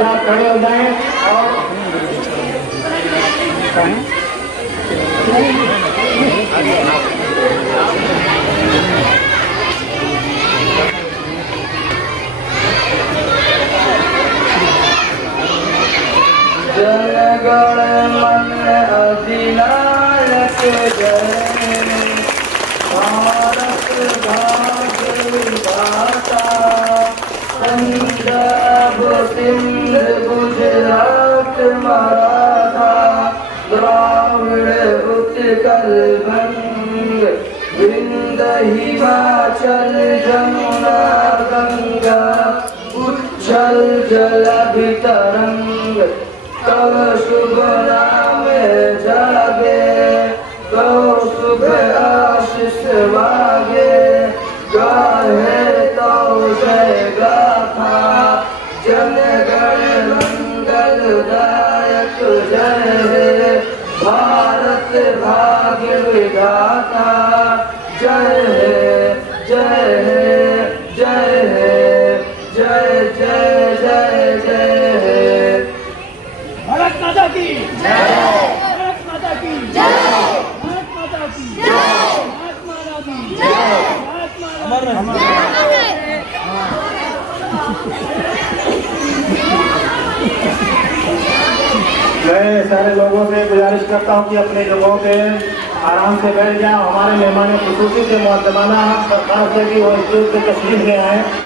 साथ खड़े हो जाएं और जनगण मन अधिनायक जय, भारत भाग्य विधाता, पंजाब सिंध गुजरात मराठा, द्राविड़ उत्कल बंग, विंध्य हिमाचल जमुना गंगा, उच्छल जलधितरंग, तव शुभ नाम जागे, तो शुभ आशीष मागे, गाहे तो जय गाथा, जनगण मंगलदायक जय, भारत भाग्य विधाता जय जय जय जय जय जय जय। भारत माता की जय, भारत माता की जय, भारत माता की जय, भारत माता की जय, भारत माता की मैं सारे लोगों से गुजारिश करता हूँ कि अपने जगहों पे आराम से बैठ जाएं। हमारे मेहमान खुसूसी से मुअज्जमाना सरकार से भी वो स्टेज पे तशरीफ ले आए।